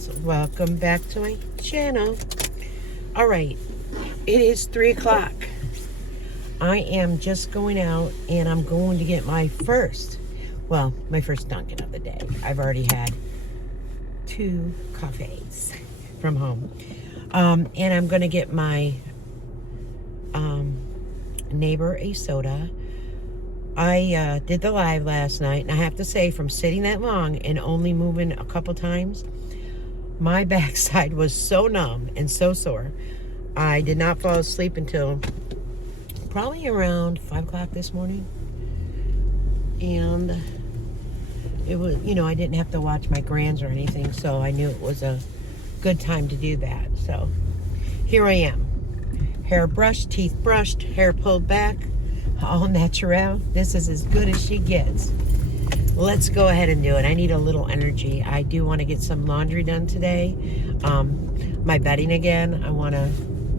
guys, welcome back to my channel. All right, it is 3 o'clock. I am just going out and I'm going to get my first Dunkin' of the day. I've already had 2 coffees from home. And I'm going to get my neighbor a soda. I did the live last night, and I have to say, from sitting that long and only moving a couple times, my backside was so numb and so sore. I did not fall asleep until probably around 5 o'clock this morning. And it was, I didn't have to watch my grands or anything, so I knew it was a good time to do that. So here I am. Hair brushed, teeth brushed, hair pulled back, all natural. This is as good as she gets. Let's go ahead and do it. I need a little energy. I do want to get some laundry done today. My bedding again. I want to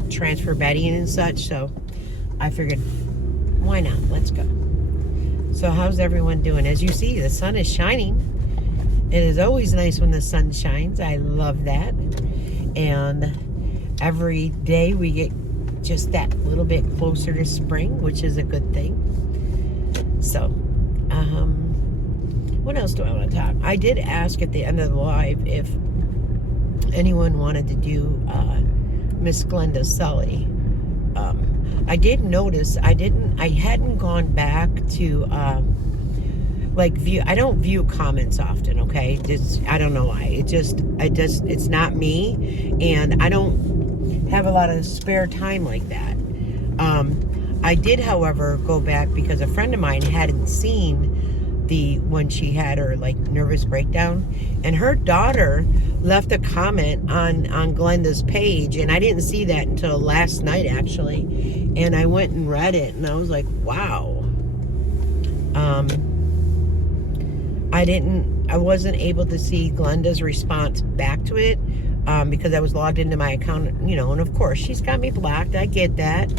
transfer bedding and such, so I figured, why not? Let's go. So how's everyone doing? As you see, the sun is shining. It is always nice when the sun shines. I love that. And every day we get just that little bit closer to spring, which is a good thing. So, what else do I want to talk? I did ask at the end of the live if anyone wanted to do Miss Glenda Sully. I did notice I hadn't gone back to view. I don't view comments often, okay? I don't know why. It's not me, and I don't have a lot of spare time like that. I did, however, go back because a friend of mine hadn't seen when she had her nervous breakdown, and her daughter left a comment on Glenda's page, and I didn't see that until last night actually, and I went and read it, and I was like, wow. I wasn't able to see Glenda's response back to it because I was logged into my account, and of course she's got me blocked. I get that.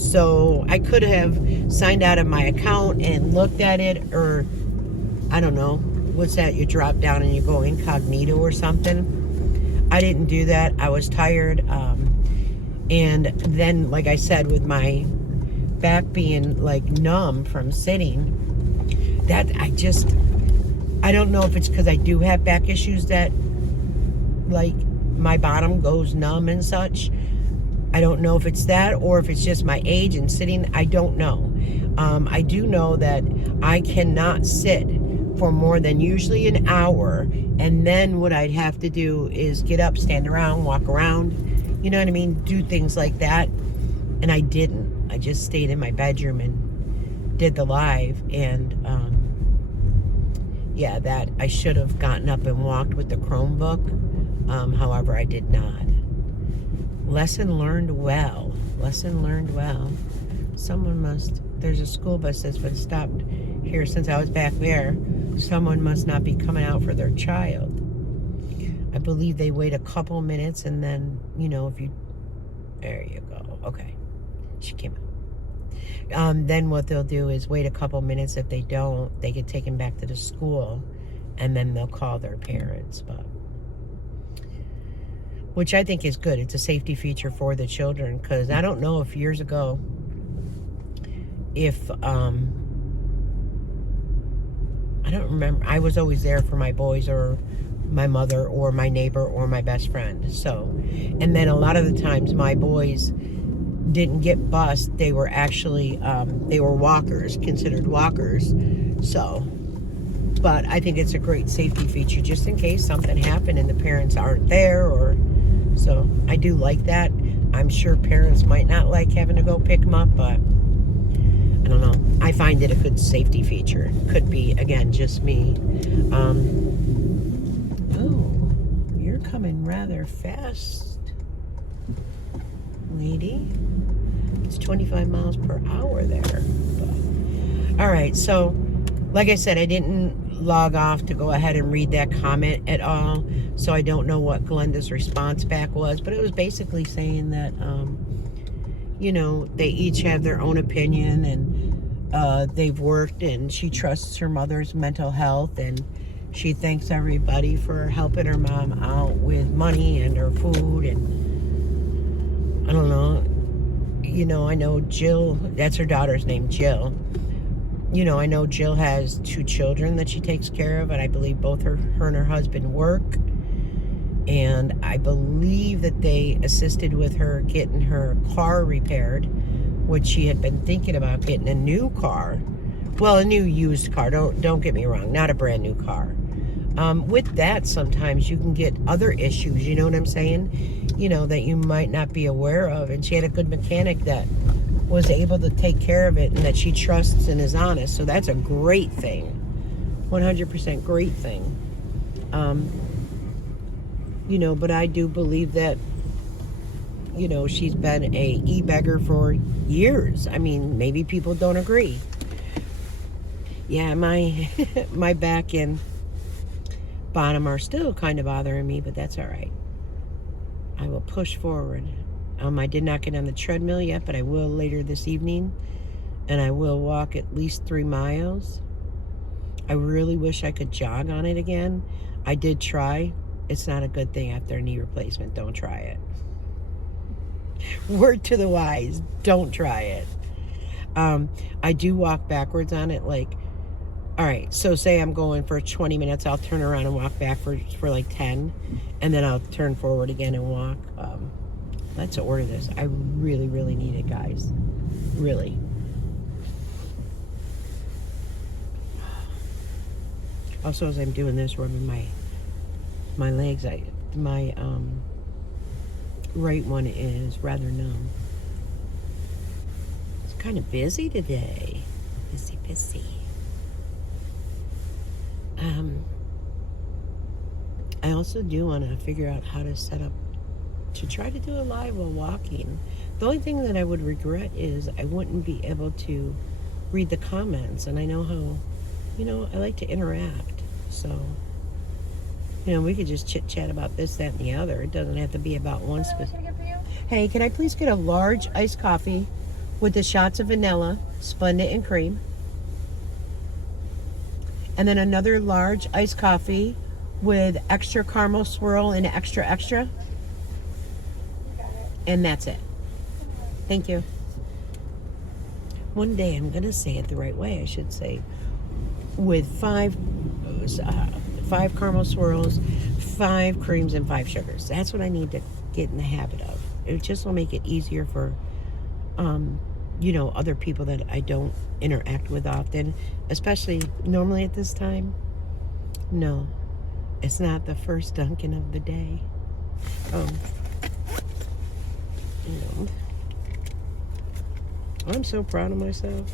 So I could have signed out of my account and looked at it, or I don't know, what's that? You drop down and you go incognito or something. I didn't do that. I was tired. And then, like I said, with my back being numb from sitting, that I don't know if it's because I do have back issues that my bottom goes numb and such. I don't know if it's that or if it's just my age and sitting. I don't know. I do know that I cannot sit for more than usually an hour, and then what I'd have to do is get up, stand around, walk around, you know what I mean, do things like that. And I didn't. I just stayed in my bedroom and did the live, and yeah, that I should have gotten up and walked with the Chromebook. However, I did not. Lesson learned well. Lesson learned well. There's a school bus that's been stopped here since I was back there. Someone must not be coming out for their child. I believe they wait a couple minutes, and then, there you go. Okay. She came out. Then what they'll do is wait a couple minutes. If they don't, they get taken back to the school, and then they'll call their parents. Which I think is good. It's a safety feature for the children, because I don't know if years ago, I don't remember. I was always there for my boys or my mother or my neighbor or my best friend. So, and then a lot of the times my boys didn't get bused. They were actually, they were walkers, considered walkers. So, but I think it's a great safety feature just in case something happened and the parents aren't there, so I do like that. I'm sure parents might not like having to go pick them up, but I don't know. I find it a good safety feature. Could be, again, just me. Oh, you're coming rather fast, lady. It's 25 miles per hour there. But, all right, so like I said, I didn't log off to go ahead and read that comment at all, so I don't know what Glenda's response back was, but it was basically saying that they each have their own opinion, and they've worked, and she trusts her mother's mental health, and She thanks everybody for helping her mom out with money and her food. And I don't know, I know Jill, that's her daughter's name, Jill. I know Jill has 2 children that she takes care of, and I believe both her and her husband work. And I believe that they assisted with her getting her car repaired, which she had been thinking about getting a new car. Well, a new used car. Don't get me wrong, not a brand new car. With that, sometimes you can get other issues, you know what I'm saying? That you might not be aware of. And she had a good mechanic that was able to take care of it and that she trusts and is honest. So that's a great thing. 100% great thing. But I do believe that, she's been a e-beggar for years. I mean, maybe people don't agree. Yeah, my my back and bottom are still kind of bothering me, but that's all right. I will push forward. I did not get on the treadmill yet, but I will later this evening, and I will walk at least 3 miles. I really wish I could jog on it again. I did try. It's not a good thing after a knee replacement. Don't try it. Word to the wise, don't try it. I do walk backwards on it, like, all right, so say I'm going for 20 minutes, I'll turn around and walk back for like 10, and then I'll turn forward again and walk. Let's order this. I really, really need it, guys. Really. Also, as I'm doing this, rubbing my legs, my right one is rather numb. It's kind of busy today. Busy. I also do want to figure out how to set up to try to do a live while walking. The only thing that I would regret is I wouldn't be able to read the comments, and I know how, I like to interact. So, we could just chit chat about this, that, and the other. It doesn't have to be about one specific. Hey, can I please get a large iced coffee with the shots of vanilla, Splendid, and cream? And then another large iced coffee with extra caramel swirl and extra. And that's it. Thank you. One day I'm going to say it the right way. I should say with 5 caramel swirls, 5 creams, and 5 sugars. That's what I need to get in the habit of. It just will make it easier for, other people that I don't interact with often, especially normally at this time. No, it's not the first Dunkin' of the day. I'm so proud of myself.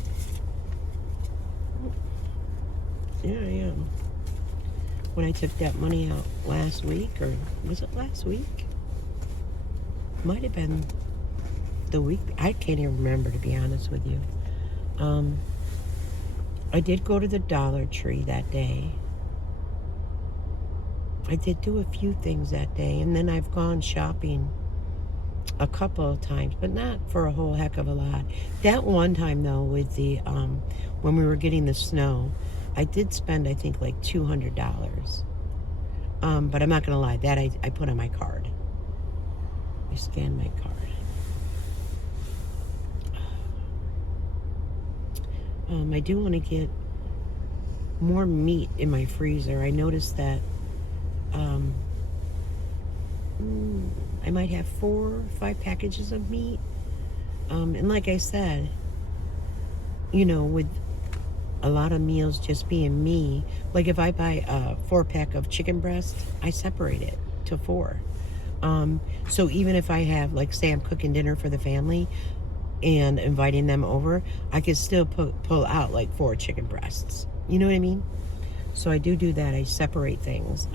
Yeah, I am. When I took that money out last week, or was it last week? Might have been the week. I can't even remember, to be honest with you. I did go to the Dollar Tree that day. I did do a few things that day, and then I've gone shopping a couple of times, but not for a whole heck of a lot. That one time, though, with the when we were getting the snow, I did spend, I think, like $200. But I'm not gonna lie, that I put on my card. I scanned my card. I do want to get more meat in my freezer. I noticed that I might have 4 or 5 packages of meat. And like I said, with a lot of meals just being me, like if I buy a 4-pack of chicken breast, I separate it to 4. So even if I have, like, say I'm cooking dinner for the family and inviting them over, I can still pull out like 4 chicken breasts. You know what I mean? So I do that. I separate things.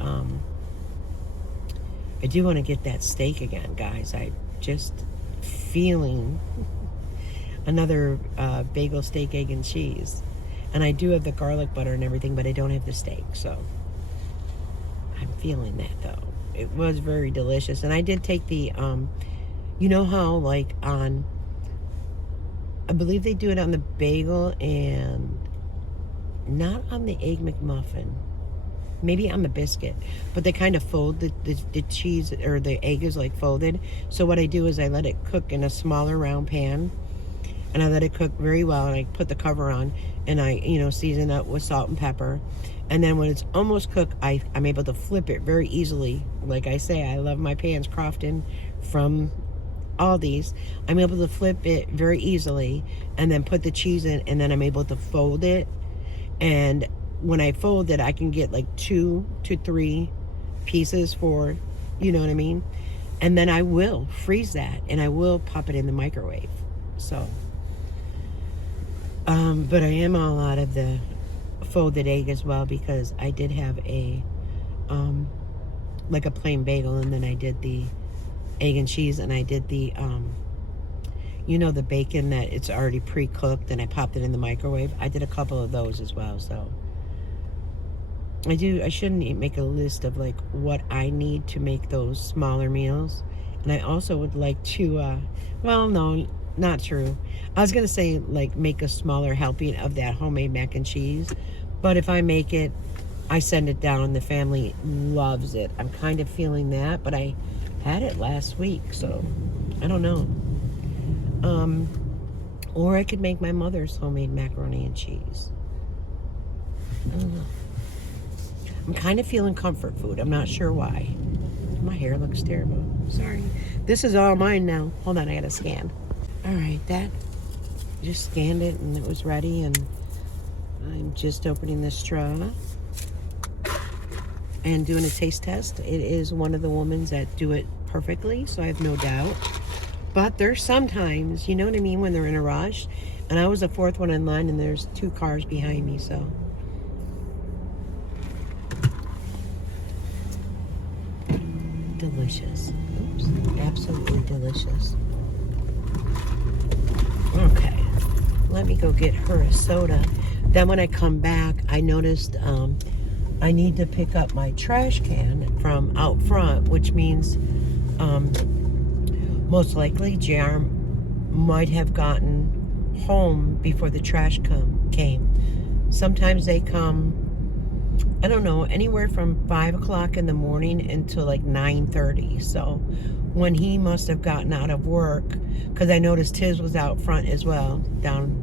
I do want to get that steak again, guys. I just feeling another bagel, steak, egg, and cheese. And I do have the garlic butter and everything, but I don't have the steak. So I'm feeling that, though. It was very delicious. And I did take the, you know how, like, on, I believe they do it on the bagel and not on the Egg McMuffin. maybe I'm a biscuit, but they kind of fold, the cheese or the egg is like folded. So what I do is I let it cook in a smaller round pan, and I let it cook very well, and I put the cover on, and I, season it with salt and pepper. And then when it's almost cooked, I'm able to flip it very easily. Like I say, I love my pans Crofton from Aldi's. I'm able to flip it very easily and then put the cheese in, and then I'm able to fold it. And when I fold it, I can get like 2 to 3 pieces for, you know what I mean? And then I will freeze that, and I will pop it in the microwave. So, but I am all out of the folded egg as well, because I did have a, like a plain bagel, and then I did the egg and cheese, and I did the, the bacon that it's already pre-cooked, and I popped it in the microwave. I did a couple of those as well. So I shouldn't make a list of like what I need to make those smaller meals. And I also would like to, well, no, not true. I was going to say like make a smaller helping of that homemade mac and cheese. But if I make it, I send it down. The family loves it. I'm kind of feeling that, but I had it last week, so I don't know. Or I could make my mother's homemade macaroni and cheese. I don't know. I'm kind of feeling comfort food. I'm not sure why. My hair looks terrible. Sorry. This is all mine now. Hold on, I gotta scan. All right, that just scanned it and it was ready, and I'm just opening the straw and doing a taste test. It is one of the women's that do it perfectly, so I have no doubt. But there's sometimes, you know what I mean, when they're in a rush. And I was the 4th one in line, and there's 2 cars behind me, so. Delicious. Oops. Absolutely delicious. Okay. Let me go get her a soda. Then when I come back, I noticed I need to pick up my trash can from out front, which means most likely JR might have gotten home before the trash came. Sometimes they come, I don't know, anywhere from 5 o'clock in the morning until like 9:30. So when he must have gotten out of work, because I noticed his was out front as well, down,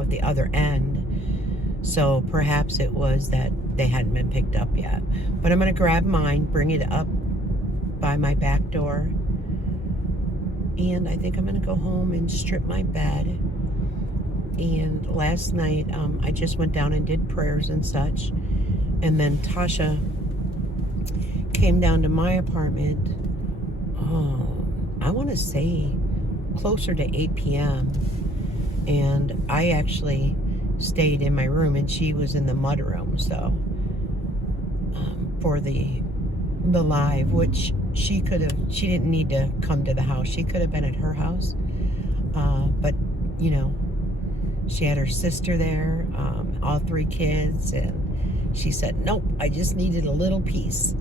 at the other end. So perhaps it was that they hadn't been picked up yet. But I'm going to grab mine, bring it up by my back door. And I think I'm going to go home and strip my bed. And last night, I just went down and did prayers and such. And then Tasha came down to my apartment, I want to say closer to 8 p.m. And I actually stayed in my room, and she was in the mudroom. So for the live, which she didn't need to come to the house. She could have been at her house. But, she had her sister there, all 3 kids, and she said, nope, I just needed a little piece.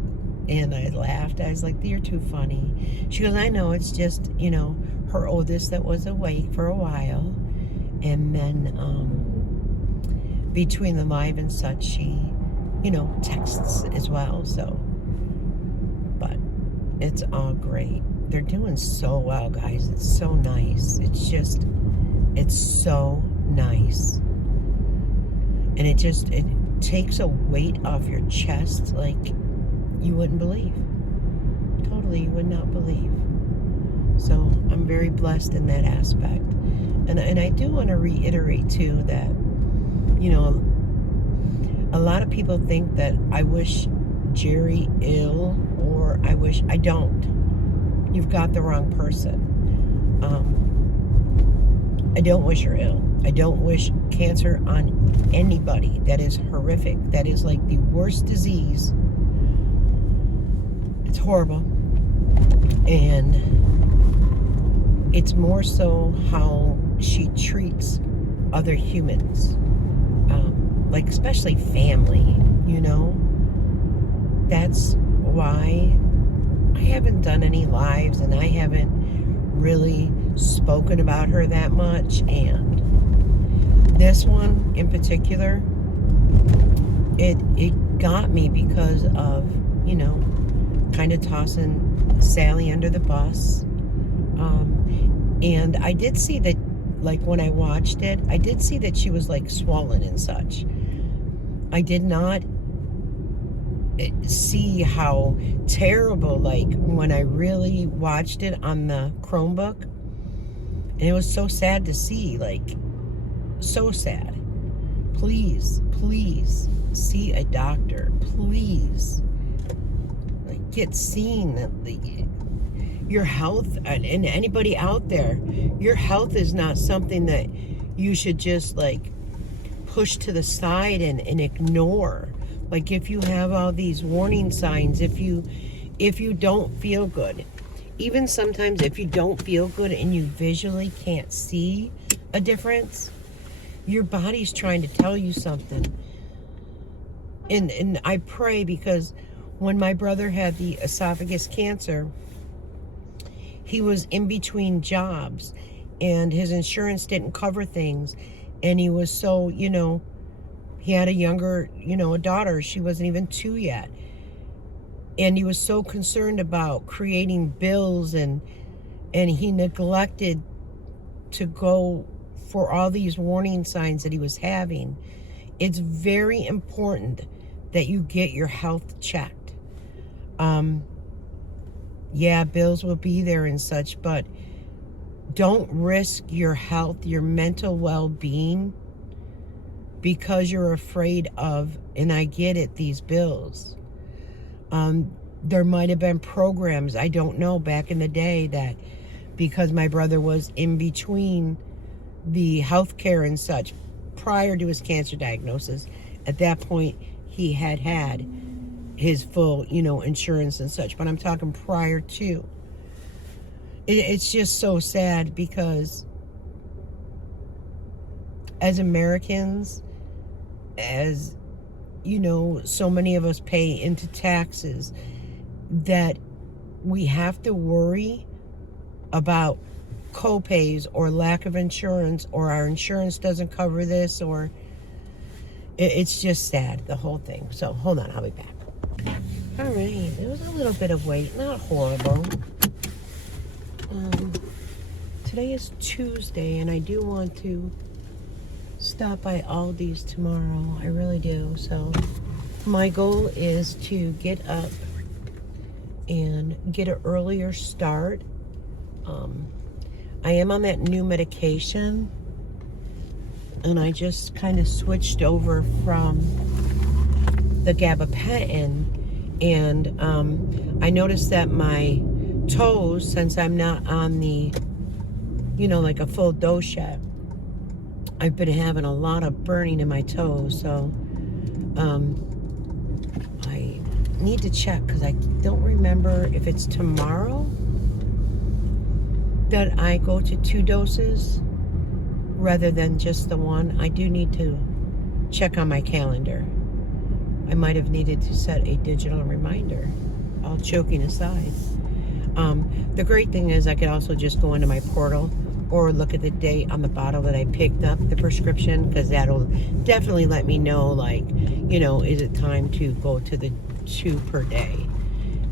And I laughed. I was like, you're too funny. She goes, I know, it's just, her oldest that was awake for a while. And then between the live and such, she, texts as well. So, but it's all great. They're doing so well, guys. It's so nice. It's so nice. And it takes a weight off your chest like you wouldn't believe. Totally, you would not believe. So I'm very blessed in that aspect. And I do want to reiterate too that, a lot of people think that I wish Jerry ill, or I don't. You've got the wrong person. I don't wish her ill. I don't wish cancer on anybody. That is horrific. That is like the worst disease. It's horrible. And it's more so how she treats other humans. Like especially family, That's why I haven't done any lives, and I haven't really spoken about her that much. And this one in particular, it got me because of, you know, kind of tossing Sally under the bus. And I did see that, like, when I watched it, I did see that she was, like, swollen and such. I did not see how terrible, like, when I really watched it on the Chromebook. And it was so sad to see, like, so sad. Please, please see a doctor. Please. Like, get seen. Your health, and anybody out there, your health is not something that you should just, like, push to the side and ignore. Like, if you have all these warning signs, if you don't feel good, even sometimes if you don't feel good and you visually can't see a difference, your body's trying to tell you something. And I pray, because when my brother had the esophagus cancer, he was in between jobs and his insurance didn't cover things. And he was so, you know, he had a younger, you know, a daughter. She wasn't even 2 yet. And he was so concerned about creating bills, and he neglected to go for all these warning signs that he was having. It's very important that you get your health checked. Yeah, bills will be there and such, but don't risk your health, your mental well-being, because you're afraid of, and I get it, these bills. There might have been programs, I don't know, back in the day, that because my brother was in between the healthcare and such prior to his cancer diagnosis, at that point he had his full, you know, insurance and such. But I'm talking prior to. It's just so sad, because as Americans, as you know, so many of us pay into taxes, that we have to worry about co-pays or lack of insurance, or our insurance doesn't cover this, or it's just sad, the whole thing. So hold on, I'll be back. All right, there was a little bit of weight, not horrible. Today is Tuesday, and I do want to stop by Aldi's tomorrow. I really do. So my goal is to get up and get an earlier start. I am on that new medication, and I just kind of switched over from the gabapentin, and I noticed that my toes, since I'm not on the, you know, like a full dose yet, I've been having a lot of burning in my toes. So I need to check, because I don't remember if it's tomorrow that I go to 2 doses rather than just the one. I do need to check on my calendar. I might have needed to set a digital reminder, all joking aside. The great thing is I could also just go into my portal or look at the date on the bottle that I picked up the prescription, because that'll definitely let me know, like, you know, is it time to go to the 2 per day.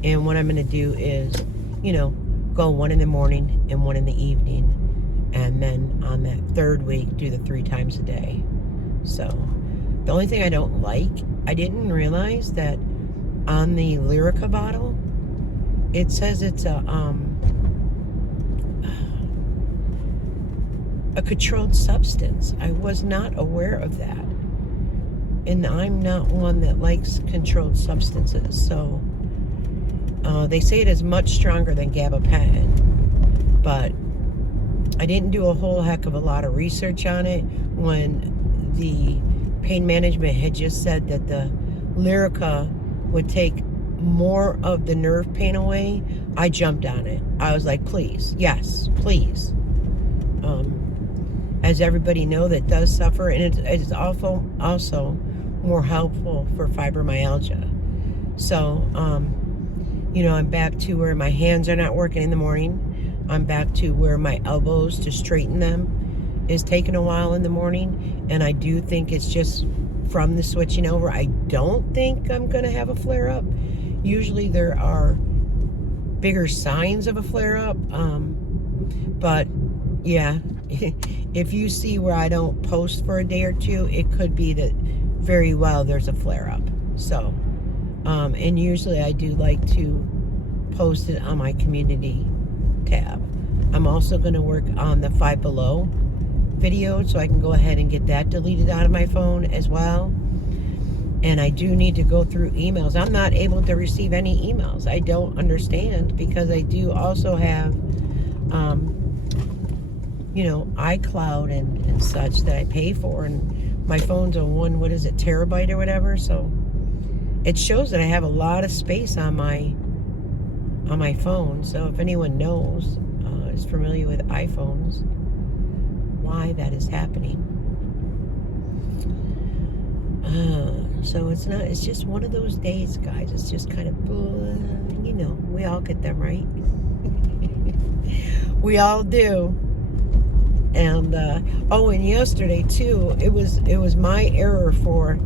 And what I'm going to do is, you know, go 1 in the morning and 1 in the evening, and then on that 3rd week do the 3 times a day. So the only thing I don't like, I didn't realize that on the Lyrica bottle it says it's a controlled substance. I was not aware of that, and I'm not one that likes controlled substances. So they say it is much stronger than gabapentin, but I didn't do a whole heck of a lot of research on it. When the pain management had just said that the Lyrica would take more of the nerve pain away, I jumped on it. I was like, please, yes, please. As everybody know that does suffer, and it's also more helpful for fibromyalgia. So, you know, I'm back to where my hands are not working in the morning. I'm back to where my elbows, to straighten them, is taking a while in the morning. And I do think it's just from the switching over. I don't think I'm going to have a flare-up. Usually there are bigger signs of a flare-up. But, yeah, if you see where I don't post for a day or two, it could be that very well there's a flare-up. So, and usually I do like to post it on my community tab. I'm also going to work on the Five Below video, so I can go ahead and get that deleted out of my phone as well. And I do need to go through emails. I'm not able to receive any emails. I don't understand, because I do also have you know, iCloud and such that I pay for, and my phone's on one, what is it, terabyte or whatever, so it shows that I have a lot of space on my phone. So if anyone knows, is familiar with iPhones, why that is happening. So it's just one of those days, guys. It's just kind of, you know, we all get them, right? We all do. And oh, and yesterday too, it was my error for,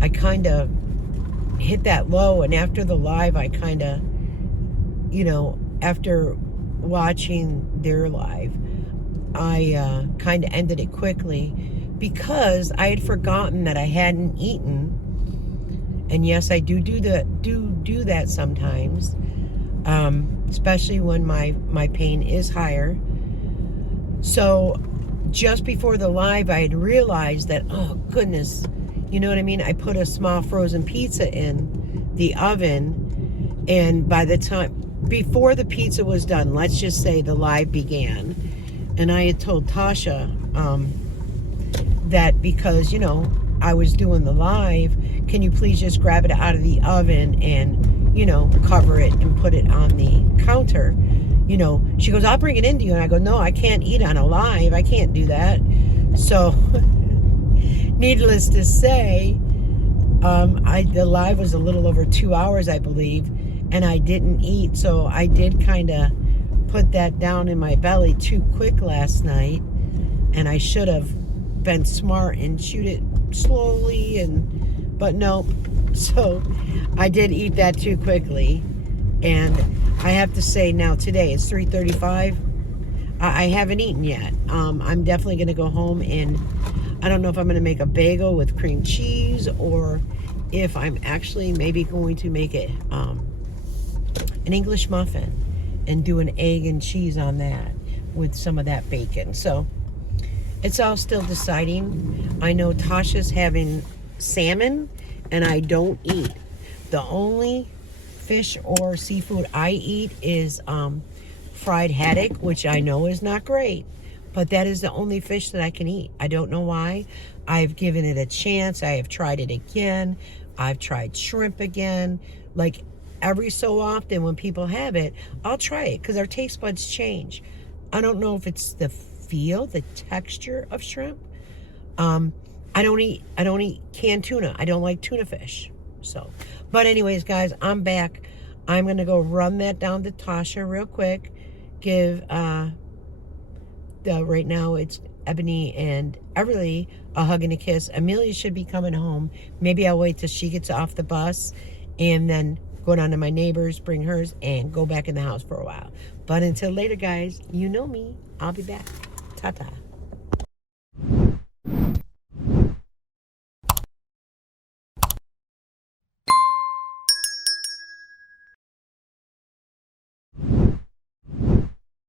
I kind of hit that low, and after the live, I kind of, you know, after watching their live, I kind of ended it quickly because I had forgotten that I hadn't eaten. And yes, I do that sometimes, especially when my pain is higher. So just before the live, I had realized that, oh goodness, you know what I mean? I put a small frozen pizza in the oven, and by the time, before the pizza was done, let's just say the live began, and I had told Tasha that because, you know, I was doing the live, can you please just grab it out of the oven and, you know, cover it and put it on the counter? You know, she goes, I'll bring it into you. And I go, no, I can't eat on a live. I can't do that. So, needless to say, the live was a little over 2 hours, I believe, and I didn't eat. So I did kind of put that down in my belly too quick last night, and I should have been smart and shoot it slowly, but no. So I did eat that too quickly, and I have to say now today it's 3:35. I haven't eaten yet. I'm definitely going to go home, and I don't know if I'm going to make a bagel with cream cheese, or if I'm actually maybe going to make it an English muffin and do an egg and cheese on that with some of that bacon. So it's all still deciding. I know Tasha's having salmon, and I don't eat. The only fish or seafood I eat is fried haddock, which I know is not great, but that is the only fish that I can eat. I don't know why. I've given it a chance. I have tried it again. I've tried shrimp again. Like every so often when people have it, I'll try it because our taste buds change. I don't know if it's the feel, the texture of shrimp. I don't eat canned tuna. I don't like tuna fish. So, but anyways, guys, I'm back. I'm gonna go run that down to Tasha real quick. Give right now it's Ebony and Everly a hug and a kiss. Amelia should be coming home. Maybe I'll wait till she gets off the bus and then go down to my neighbor's, bring hers, and go back in the house for a while. But until later, guys, you know me. I'll be back. Ta-ta.